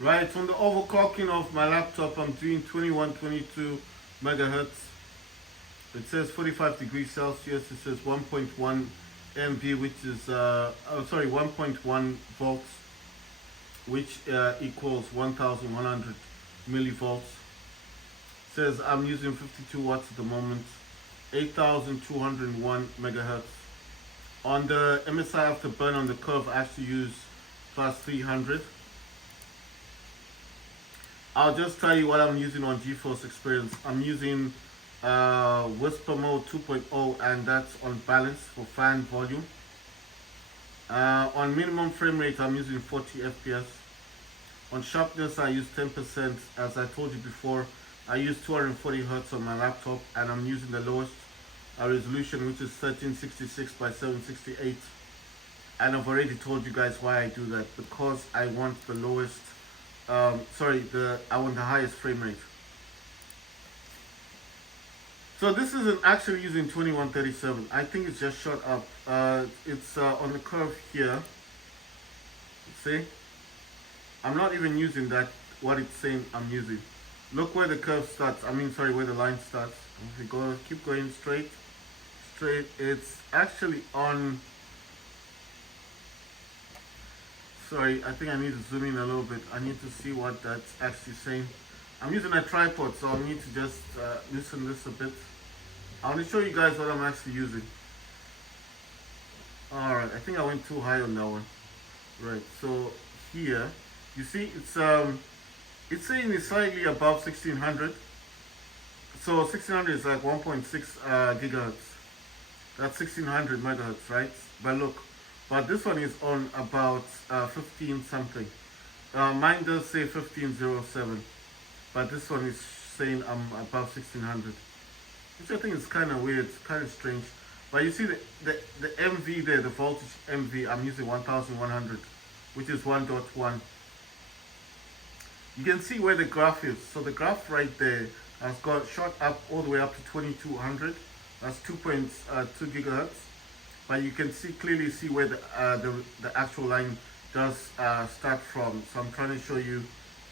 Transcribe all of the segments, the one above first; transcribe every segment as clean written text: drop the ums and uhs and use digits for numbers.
Right, from the overclocking of my laptop, I'm doing 2122 megahertz. It says 45 degrees Celsius. It says 1.1 MV, which is 1.1 volts, which equals 1100 millivolts. It says I'm using 52 watts at the moment, 8201 megahertz. On the MSI afterburn on the curve, I actually use plus 300. I'll just tell you what I'm using on GeForce Experience. I'm using Whisper Mode 2.0, and that's on balance for fan volume. On minimum frame rate, I'm using 40 FPS. On sharpness, I use 10%. As I told you before, I use 240 Hz on my laptop, and I'm using the lowest resolution, which is 1366 by 768. And I've already told you guys why I do that, because I want the lowest I want the highest frame rate. So this isn't actually using 2137. I think it's just shot up. It's on the curve here. See? I'm not even using that, what it's saying I'm using. Look where the curve starts. Where the line starts. If we go, keep going straight, it's actually on. Sorry, I think I need to zoom in a little bit. I need to see what that's actually saying. I'm using a tripod, so I need to just loosen this a bit. I want to show you guys what I'm actually using. Alright, I think I went too high on that one. Right, so here, you see it's saying it's slightly above 1600. So 1600 is like 1.6 gigahertz. That's 1600 megahertz, right? But look, but this one is on about 15 something. Mine does say 1507, but this one is saying I'm above 1600, which I think is kind of weird, kind of strange. But you see the MV there, the voltage MV, I'm using 1100, which is 1.1. You can see where the graph is. So the graph right there has got shot up all the way up to 2200. That's 2.2 gigahertz. But you can clearly see where the actual line does start from. So I'm trying to show you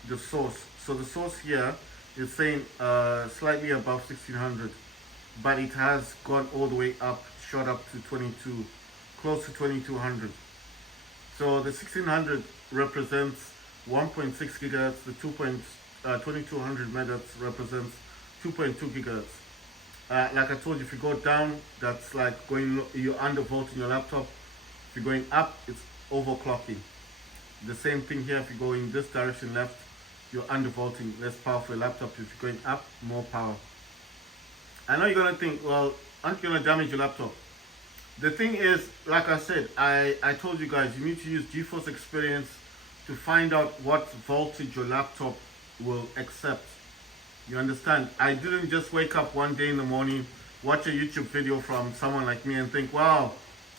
the source. So the source here is saying slightly above 1600, but it has gone all the way up, shot up to 22, close to 2200. So the 1600 represents 1.6 gigahertz. The 2200 megahertz represents 2.2 gigahertz. Like I told you, if you go down, that's like you're undervolting your laptop. If you're going up, it's overclocking. The same thing here. If you go in this direction left, you're undervolting, less power for your laptop. If you're going up, more power. I know you're gonna think, well, aren't you gonna damage your laptop? The thing is, like I said, I told you guys, you need to use GeForce Experience to find out what voltage your laptop will accept. You understand? I didn't just wake up one day in the morning, watch a YouTube video from someone like me and think, wow,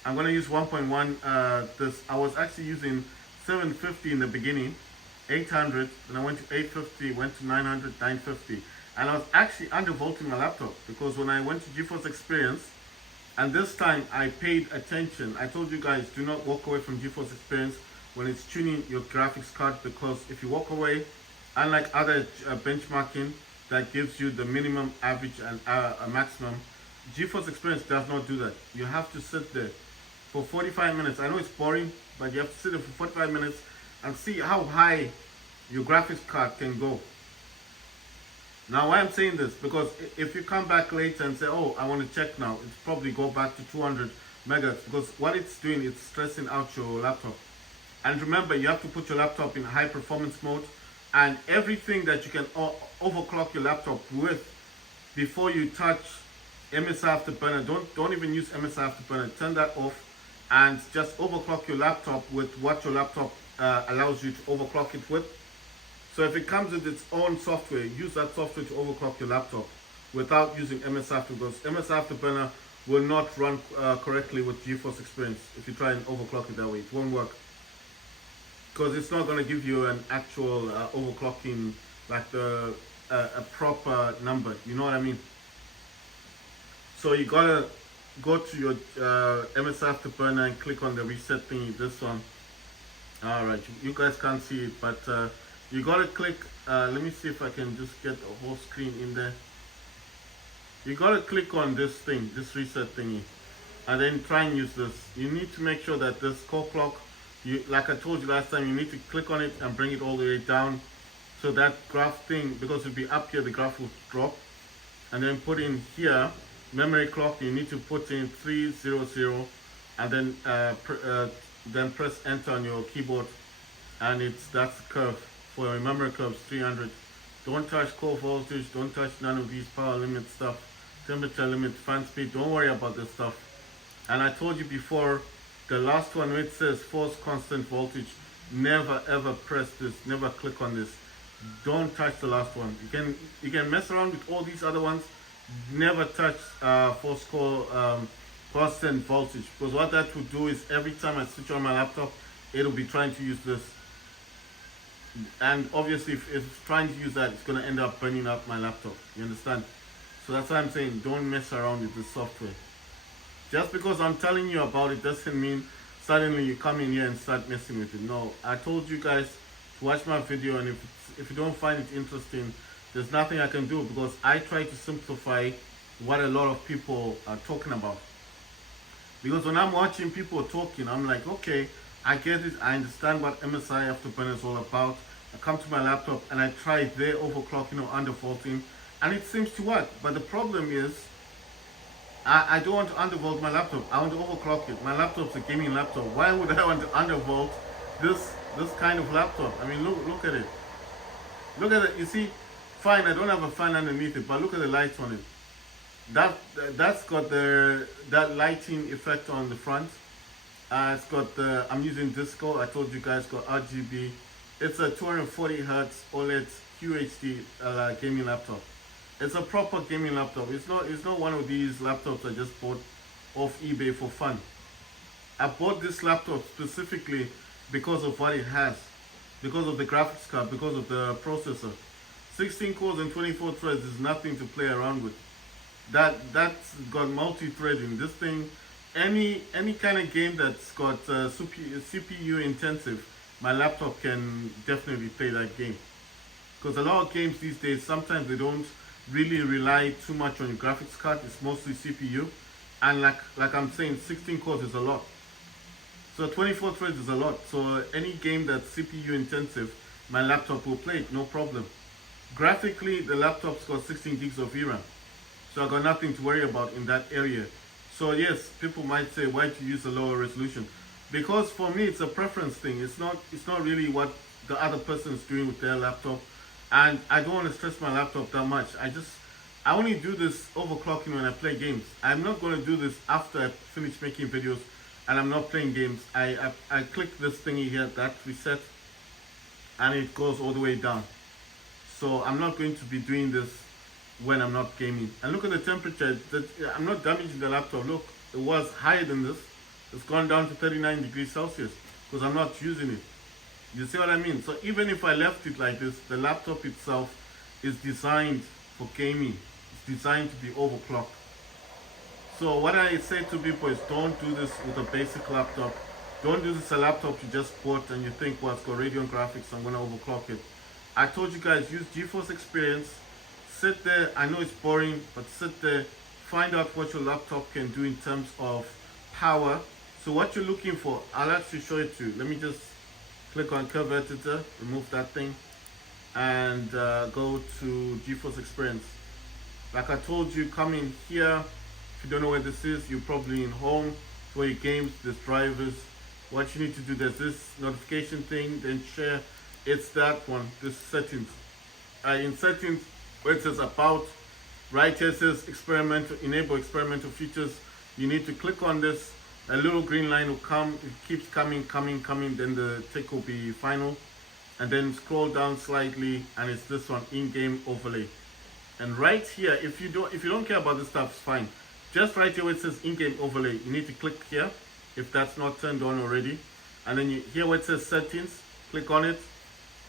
I'm going to use 1.1 this. I was actually using 750 in the beginning, 800, then I went to 850, went to 900, 950. And I was actually undervolting my laptop, because when I went to GeForce Experience, and this time I paid attention. I told you guys, do not walk away from GeForce Experience when it's tuning your graphics card, because if you walk away, unlike other benchmarking that gives you the minimum, average, and a maximum, GeForce Experience does not do that. You have to sit there for 45 minutes. I know it's boring, but you have to sit there for 45 minutes and see how high your graphics card can go. Now, why I'm saying this, because if you come back later and say, oh, I want to check now, it's probably go back to 200 megahertz, because what it's doing, it's stressing out your laptop. And remember, you have to put your laptop in high performance mode, and everything that you can overclock your laptop with before you touch MSI Afterburner. Don't even use MSI Afterburner. Turn that off and just overclock your laptop with what your laptop allows you to overclock it with. So if it comes with its own software, use that software to overclock your laptop without using MSI Afterburner, because MSI Afterburner will not run correctly with GeForce Experience. If you try and overclock it that way, it won't work, because it's not going to give you an actual overclocking, like a proper number. You know what I mean? So you gotta go to your MSI Afterburner and click on the reset thingy, this one. Alright, you guys can't see it, but you gotta click, let me see if I can just get the whole screen in there. You gotta click on this thing, this reset thingy, and then try and use this. You need to make sure that this core clock, like I told you last time, you need to click on it and bring it all the way down, so that graph thing, because it'll be up here, the graph will drop. And then put in here, memory clock, you need to put in 300, and then press enter on your keyboard, and that's the curve for your memory curves, 300. Don't touch core voltage, don't touch none of these power limit stuff, temperature limit, fan speed, don't worry about this stuff. And I told you before, the last one which says force constant voltage, never ever press this, never click on this. Don't touch the last one. You can mess around with all these other ones, never touch force constant voltage, because what that will do is every time I switch on my laptop, it'll be trying to use this. And obviously if it's trying to use that, it's going to end up burning up my laptop. You understand? So that's why I'm saying don't mess around with the software. Just because I'm telling you about it doesn't mean suddenly you come in here and start messing with it. No, I told you guys to watch my video, and if you don't find it interesting, there's nothing I can do, because I try to simplify what a lot of people are talking about. Because when I'm watching people talking, I'm like, okay, I get it, I understand what MSI Afterburner is all about. I come to my laptop and I try their overclocking or undervolting, and it seems to work. But the problem is, I don't want to undervolt my laptop. I want to overclock it. My laptop's a gaming laptop. Why would I want to undervolt this kind of laptop? I mean, look at it. Look at it. You see, fine, I don't have a fan underneath it, but look at the lights on it. That's got that lighting effect on the front. It's got I'm using Disco. I told you guys, got RGB. It's a 240 Hz OLED QHD gaming laptop. It's a proper gaming laptop. It's not one of these laptops I just bought off eBay for fun. I bought this laptop specifically because of what it has, because of the graphics card, because of the processor. 16 cores and 24 threads is nothing to play around with. That's got multi-threading. This thing, any kind of game that's got CPU intensive, my laptop can definitely play that game. Because a lot of games these days, sometimes they don't really rely too much on your graphics card. It's mostly CPU, and like I'm saying, 16 cores is a lot. So 24 threads is a lot. So any game that's CPU intensive, my laptop will play it, no problem. Graphically, the laptop's got 16 gigs of VRAM, so I got nothing to worry about in that area. So yes, people might say, why to use a lower resolution? Because for me, it's a preference thing. It's not really what the other person is doing with their laptop, and I don't want to stress my laptop that much. I only do this overclocking when I play games. I'm not going to do this after I finish making videos and I'm not playing games. I click this thingy here, that reset, and it goes all the way down. So I'm not going to be doing this when I'm not gaming. And look at the temperature. I'm not damaging the laptop. Look, it was higher than this. It's gone down to 39 degrees Celsius because I'm not using it. You see what I mean? So even if I left it like this, the laptop itself is designed for gaming. It's designed to be overclocked. So what I say to people is, don't do this with a basic laptop. Don't do this a laptop you just bought and you think, well, it's got Radeon graphics, I'm going to overclock it. I told you guys, use GeForce Experience. Sit there, I know it's boring, but sit there, find out what your laptop can do in terms of power. So what you're looking for, I'll actually show it to you. Let me just click on Curve Editor, remove that thing, and go to GeForce Experience. Like I told you, come in here. If you don't know where this is, you're probably in home, for your games, there's drivers. What you need to do, there's this notification thing, then share. It's that one, this settings. In settings, where it says about, right here it says enable experimental features. You need to click on this. A little green line will come, it keeps coming, then the tick will be final. And then scroll down slightly, and it's this one, in-game overlay. And right here, if you don't care about this stuff, it's fine. Just right here where it says in-game overlay, you need to click here if that's not turned on already. And then here where it says settings, click on it.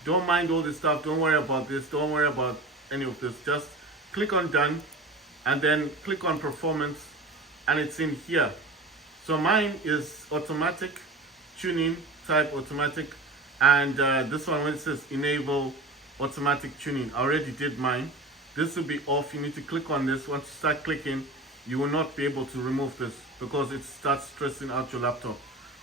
Don't mind all this stuff, don't worry about this, don't worry about any of this. Just click on done, and then click on performance, and it's in here. So mine is automatic, tuning type automatic. And this one, when it says enable automatic tuning, I already did mine. This will be off. You need to click on this. Once you start clicking, you will not be able to remove this because it starts stressing out your laptop.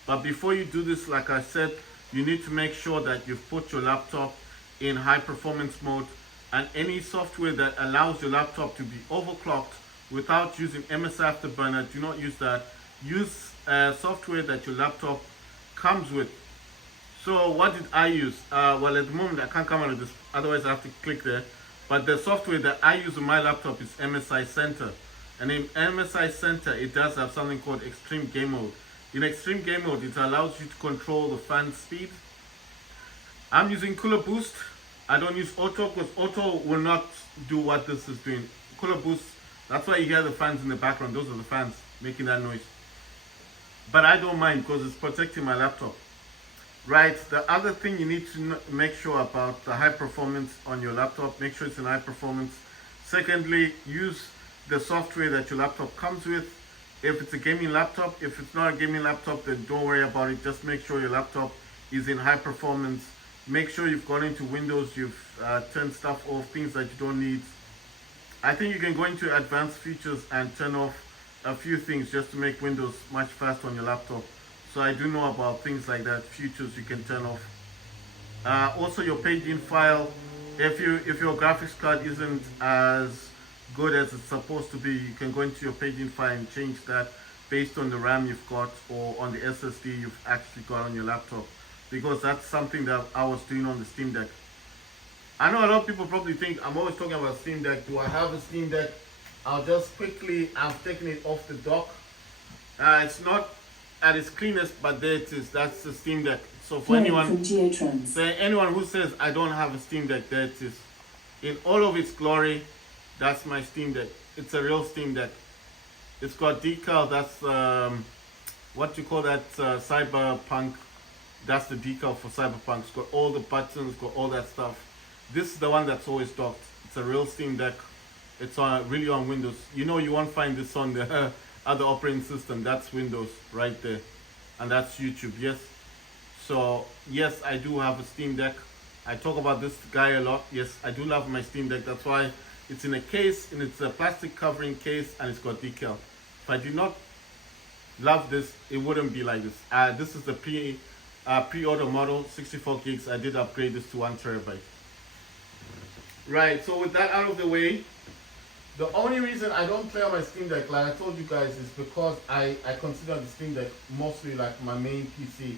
But before you do this, like I said, you need to make sure that you've put your laptop in high performance mode, and any software that allows your laptop to be overclocked without using MSI Afterburner, do not use that. Use software that your laptop comes with. So what did I use? Well, at the moment I can't come out of this, otherwise I have to click there. But the software that I use on my laptop is MSI Center. And in MSI Center, it does have something called Extreme Game Mode. In Extreme Game Mode, it allows you to control the fan speed. I'm using Cooler Boost. I don't use Auto because Auto will not do what this is doing. Cooler Boost, that's why you hear the fans in the background. Those are the fans making that noise. But I don't mind because it's protecting my laptop. Right, the other thing you need to make sure about the high performance on your laptop, make sure it's in high performance. Secondly, use the software that your laptop comes with. If it's a gaming laptop, if it's not a gaming laptop, then don't worry about it. Just make sure your laptop is in high performance. Make sure you've gone into Windows, you've turned stuff off, things that you don't need. I think you can go into advanced features and turn off a few things just to make Windows much faster on your laptop. So I do know about things like that, features you can turn off. Also your page-in file, if your graphics card isn't as good as it's supposed to be, you can go into your page-in file and change that based on the RAM you've got or on the SSD you've actually got on your laptop. Because that's something that I was doing on the Steam Deck. I know a lot of people probably think I'm always talking about Steam Deck. Do I have a Steam Deck? I've taken it off the dock. It's not at its cleanest, but there it is. That's the Steam Deck. So for anyone who says I don't have a Steam Deck, there it is. In all of its glory, that's my Steam Deck. It's a real Steam Deck. It's got decal. That's what you call that, Cyberpunk. That's the decal for Cyberpunk. It's got all the buttons, got all that stuff. This is the one that's always docked. It's a real Steam Deck. It's really on Windows. You know, you won't find this on the other operating system. That's Windows right there, and that's YouTube. Yes, so yes, I do have a Steam Deck. I talk about this guy a lot. Yes, I do love my Steam Deck. That's why it's in a case, and it's a plastic covering case, and it's got decal. If I did not love this, it wouldn't be like this. This is the pre-order model, 64 gigs. I did upgrade this to 1 terabyte. Right, so with that out of the way, the only reason I don't play on my Steam Deck, like I told you guys, is because I consider the Steam Deck mostly like my main PC.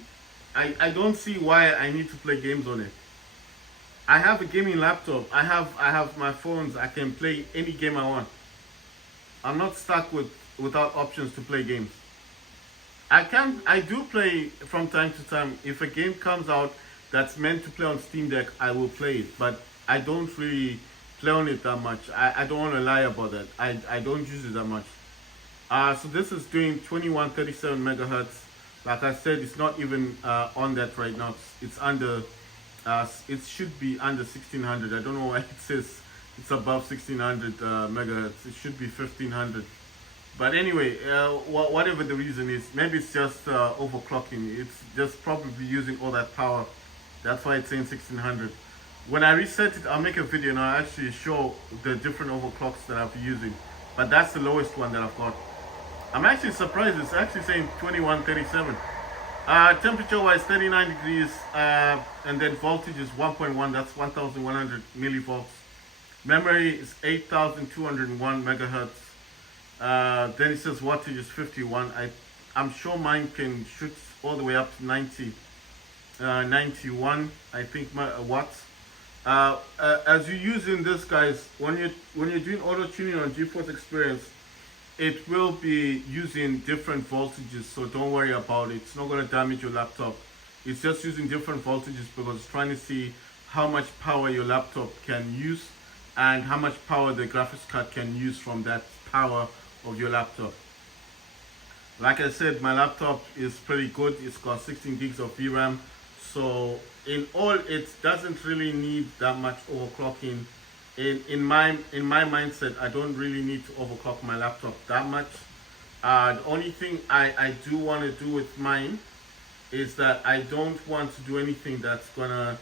I don't see why I need to play games on it. I have a gaming laptop. I have my phones. I can play any game I want. I'm not stuck without options to play games. I do play from time to time. If a game comes out that's meant to play on Steam Deck, I will play it. But I don't really play on it that much. I don't want to lie about that. I don't use it that much. So this is doing 2137 megahertz. Like I said, it's not even on that right now. It's under. It should be under 1600. I don't know why it says it's above 1600 megahertz. It should be 1500. But anyway, whatever the reason is, maybe it's just overclocking. It's just probably using all that power. That's why it's saying 1600. When I reset it, I'll make a video and I'll actually show the different overclocks that I've been using. But that's the lowest one that I've got. I'm actually surprised. It's actually saying 2137. Temperature wise 39 degrees, and then voltage is 1.1. That's 1100 millivolts. Memory is 8201 megahertz. Then it says wattage is 51. I'm sure mine can shoot all the way up to 91, I think, watts. As you're using this, guys, when you're doing auto tuning on GeForce Experience, it will be using different voltages, so don't worry about it. It's not going to damage your laptop. It's just using different voltages because it's trying to see how much power your laptop can use and how much power the graphics card can use from that power of your laptop. Like I said, my laptop is pretty good. It's got 16 gigs of VRAM, so in all, it doesn't really need that much overclocking. In my mindset, I don't really need to overclock my laptop that much. The only thing I do want to do with mine is that I don't want to do anything that's gonna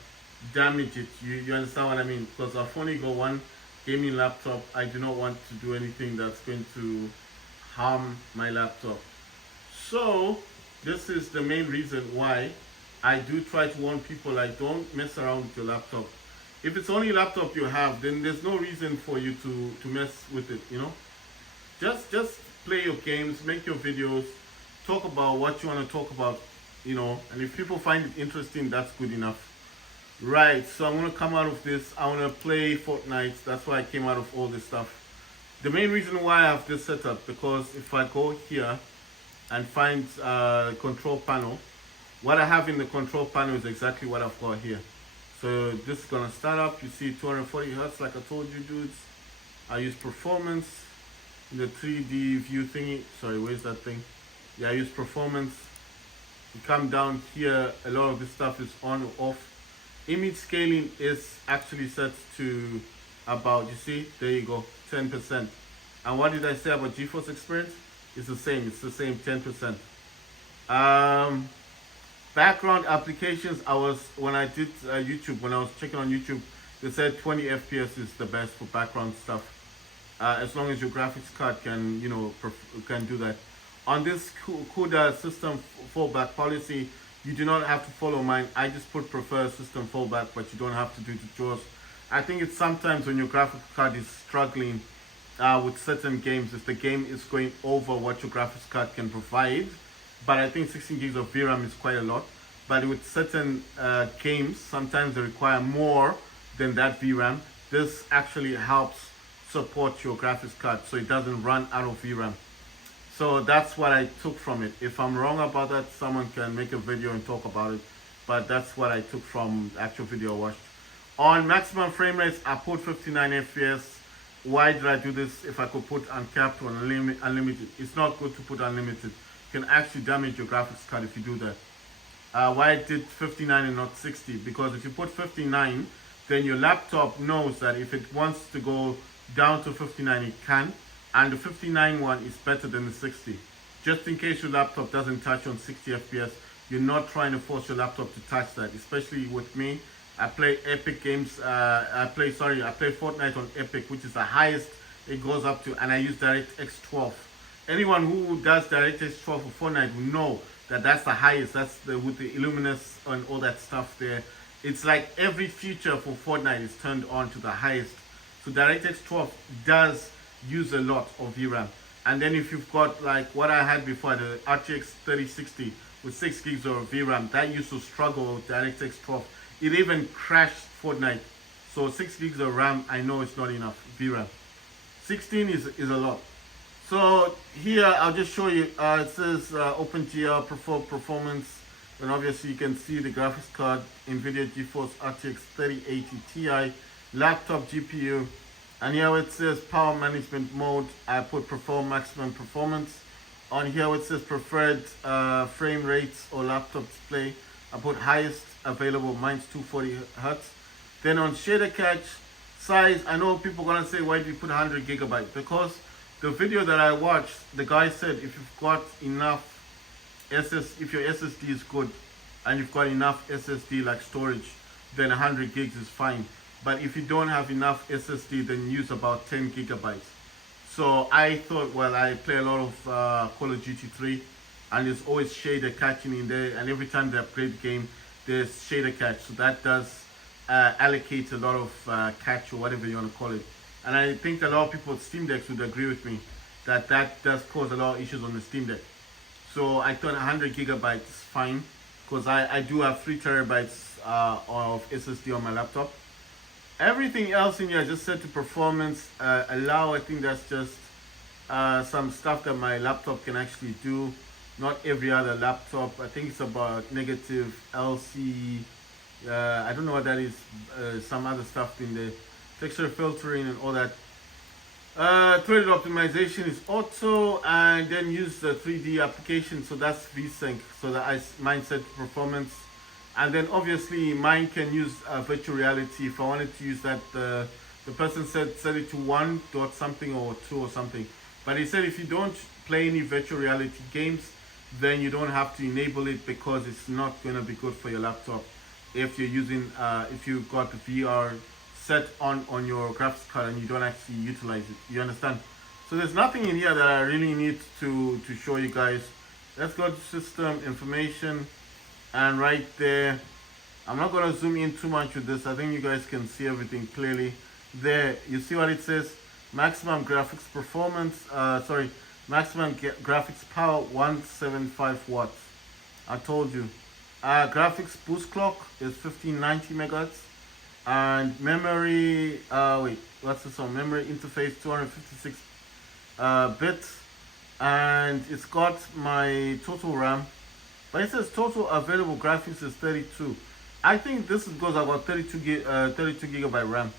damage it. You understand what I mean? Because I've only got one gaming laptop. I do not want to do anything that's going to harm my laptop. So this is the main reason why I do try to warn people, like, don't mess around with your laptop. If it's only laptop you have, then there's no reason for you to mess with it, you know. Just play your games, make your videos, talk about what you want to talk about, you know, and if people find it interesting, that's good enough. Right, so I'm going to come out of this. I want to play Fortnite. That's why I came out of all this stuff. The main reason why I have this setup, because if I go here and find control panel, what I have in the control panel is exactly what I've got here. So this is going to start up. You see 240 hertz, like I told you dudes. I use performance in the 3D view thingy. Sorry, where's that thing? Yeah, I use performance. You come down here, a lot of this stuff is on or off. Image scaling is actually set to about, you see, there you go, 10%. And what did I say about GeForce Experience? It's the same, 10%. Background applications, when I did YouTube, when I was checking on YouTube, they said 20 FPS is the best for background stuff. As long as your graphics card can, you know, can do that. On this CUDA system fallback policy, you do not have to follow mine. I just put prefer system fallback, but you don't have to do the chores. I think it's sometimes when your graphics card is struggling with certain games, if the game is going over what your graphics card can provide. But I think 16 gigs of VRAM is quite a lot. But with certain games, sometimes they require more than that VRAM. This actually helps support your graphics card so it doesn't run out of VRAM. So that's what I took from it. If I'm wrong about that, someone can make a video and talk about it. But that's what I took from the actual video I watched. On maximum frame rates, I put 59 FPS. Why did I do this? If I could put uncapped or unlimited, it's not good to put unlimited. You can actually damage your graphics card if you do that. Why I did 59 and not 60? Because if you put 59, then your laptop knows that if it wants to go down to 59, it can. And the 59 one is better than the 60. Just in case your laptop doesn't touch on 60 FPS, you're not trying to force your laptop to touch that. Especially with me, I play Epic games. I play Fortnite on Epic, which is the highest it goes up to, and I use DirectX 12. Anyone who does DirectX 12 for Fortnite will know that that's the highest. That's with the Illuminous and all that stuff there. It's like every feature for Fortnite is turned on to the highest. So DirectX 12 does use a lot of VRAM. And then if you've got like what I had before, the RTX 3060 with 6 gigs of VRAM, that used to struggle with DirectX 12. It even crashed Fortnite. So 6 gigs of RAM, I know it's not enough VRAM. 16 is a lot. So here I'll just show you. It says OpenGL performance, and obviously you can see the graphics card, NVIDIA GeForce RTX 3080 Ti, laptop GPU. And here it says power management mode, I put perform maximum performance. On here it says preferred frame rates or laptop display, I put highest available, mine's 240 hertz. Then on shader cache size, I know people are gonna say, why do you put 100 gigabyte? Because the video that I watched, the guy said if you've got enough if your SSD is good and you've got enough SSD like storage, then 100 gigs is fine. But if you don't have enough SSD, then use about 10 gigabytes. So I thought, well, I play a lot of Call of Duty 3, and there's always shader catching in there, and every time they upgrade the game, there's shader catch. So that does allocate a lot of catch, or whatever you want to call it. And I think a lot of people with Steam Decks would agree with me that that does cause a lot of issues on the Steam Deck. So I thought 100 gigabytes is fine, because I do have 3 terabytes of SSD on my laptop. Everything else in here just set to performance. Allow, I think that's just some stuff that my laptop can actually do. Not every other laptop. I think it's about negative LC. I don't know what that is. Some other stuff in the texture filtering and all that. Threaded optimization is auto, and then use the 3D application. So that's VSync. So that mine set to performance. And then obviously mine can use virtual reality. If I wanted to use that, the person said set it to 1 dot something or 2 or something. But he said if you don't play any virtual reality games, then you don't have to enable it, because it's not going to be good for your laptop if you're using if you got the VR set on your graphics card and you don't actually utilize it. You understand? So there's nothing in here that I really need to show you guys. Let's go to system information, and right there, I'm not going to zoom in too much with this. I think you guys can see everything clearly. There, you see what it says? Maximum graphics performance, maximum graphics power 175 watts. I told you. Graphics boost clock is 1590 megahertz. And memory, what's this one? Memory interface 256 bits. And it's got my total RAM. But it says total available graphics is 32. I think this is because I got 32 gigabyte RAM.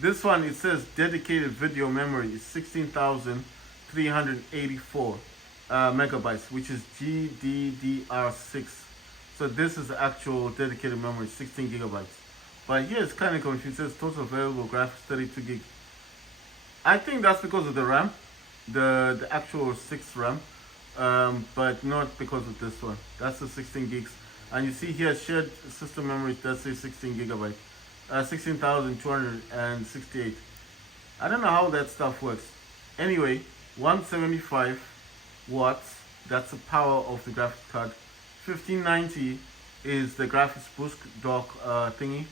This one, it says dedicated video memory is 16,384 megabytes, which is GDDR6. So this is the actual dedicated memory, 16 gigabytes. But here it's kind of confused. It says total available graphics 32 gig. I think that's because of the RAM, the actual 6 RAM, but not because of this one. That's the 16 gigs. And you see here shared system memory, that says 16 gigabyte. 16,268. I don't know how that stuff works. Anyway, 175 watts, that's the power of the graphics card. 1590 is the graphics boost dock thingy,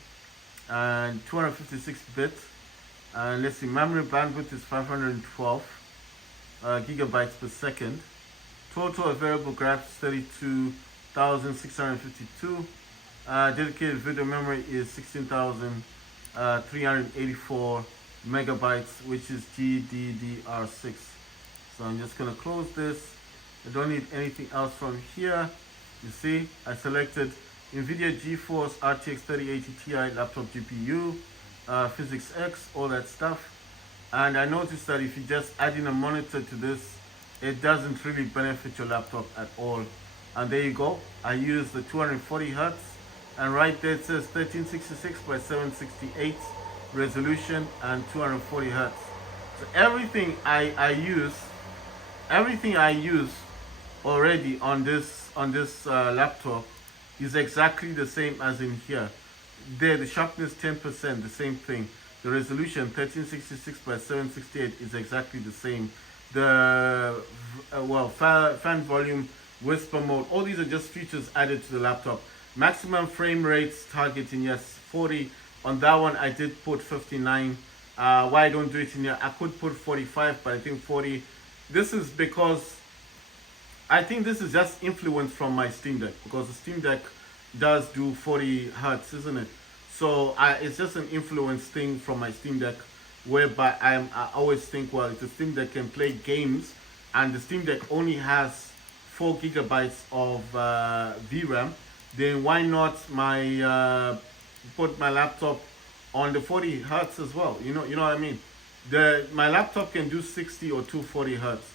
and 256 bits. And let's see, memory bandwidth is 512 gigabytes per second. Total available graphics 32,652. Dedicated video memory is 16,384 megabytes, which is GDDR6. So I'm just gonna close this. I don't need anything else from here. You see, I selected NVIDIA GeForce RTX 3080 Ti laptop GPU, Physics X, all that stuff. And I noticed that if you just add in a monitor to this, it doesn't really benefit your laptop at all. And there you go. I use the 240 hertz. And right there it says 1366 by 768 resolution and 240 hertz. So everything I use already on this laptop is exactly the same as in here. There, the sharpness 10%, the same thing. The resolution 1366 by 768 is exactly the same. The fan volume, whisper mode, all these are just features added to the laptop. Maximum frame rates targeting, yes, 40. On that one I did put 59. Why I don't do it in here, I could put 45, but I think 40. This is because I think this is just influence from my Steam Deck, because the Steam Deck does do 40 hertz, isn't it? So it's just an influence thing from my Steam Deck, whereby I always think, well, if the Steam Deck can play games and the Steam Deck only has 4 gigabytes of VRAM, then why not put my laptop on the 40 hertz as well? You know what I mean? My laptop can do 60 or 240 hertz,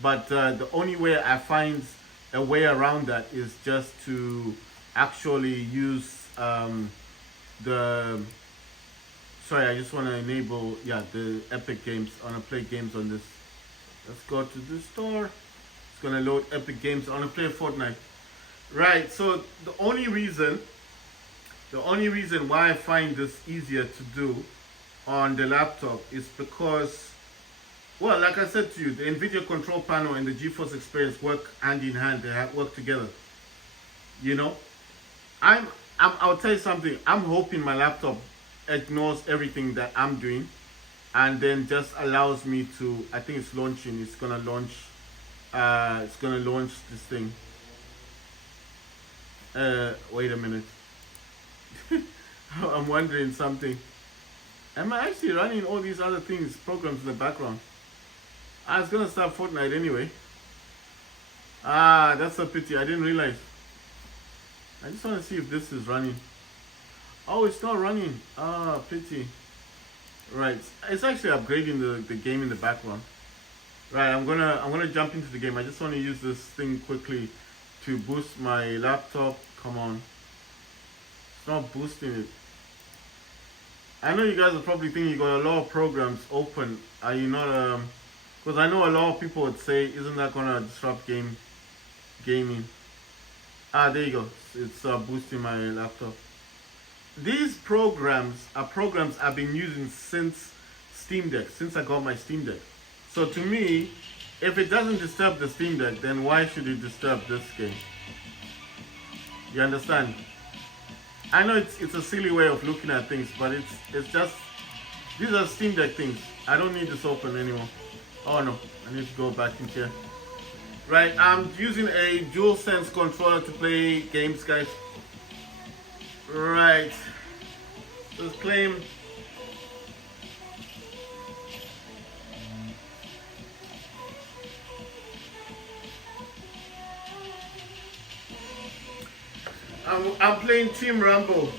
but the only way I find a way around that is just to actually use I just want to enable the Epic Games. I want to play games on this. Let's go to the store. It's gonna load Epic Games. I want to play Fortnite. Right, so the only reason why I find this easier to do on the laptop is because, well, like I said to you, the NVIDIA control panel and the GeForce Experience work hand in hand. They work together. You know, I'll tell you something. I'm hoping my laptop ignores everything that I'm doing and then just allows me to, I think it's launching. It's gonna launch this thing. Wait a minute. I'm wondering something. Am I actually running all these other things, programs in the background? I was gonna start Fortnite anyway. That's a pity. I didn't realize. I just want to see if this is running. Oh, it's not running. Pity. Right. It's actually upgrading the game in the background. Right. I'm gonna jump into the game. I just want to use this thing quickly to boost my laptop. Come on. It's not boosting it. I know you guys are probably thinking you got a lot of programs open. Are you not? Because I know a lot of people would say, isn't that gonna disrupt gaming. There you go. It's boosting my laptop. These programs are programs I've been using since Steam Deck, since I got my Steam Deck. So to me, if it doesn't disturb the Steam Deck, then why should it disturb this game? You understand? I know it's a silly way of looking at things, but it's just, these are Steam Deck things. I don't need this open anymore. Oh no, I need to go back in here. Right, I'm using a DualSense controller to play games, guys. Right, let's claim. I'm playing Team Rumble.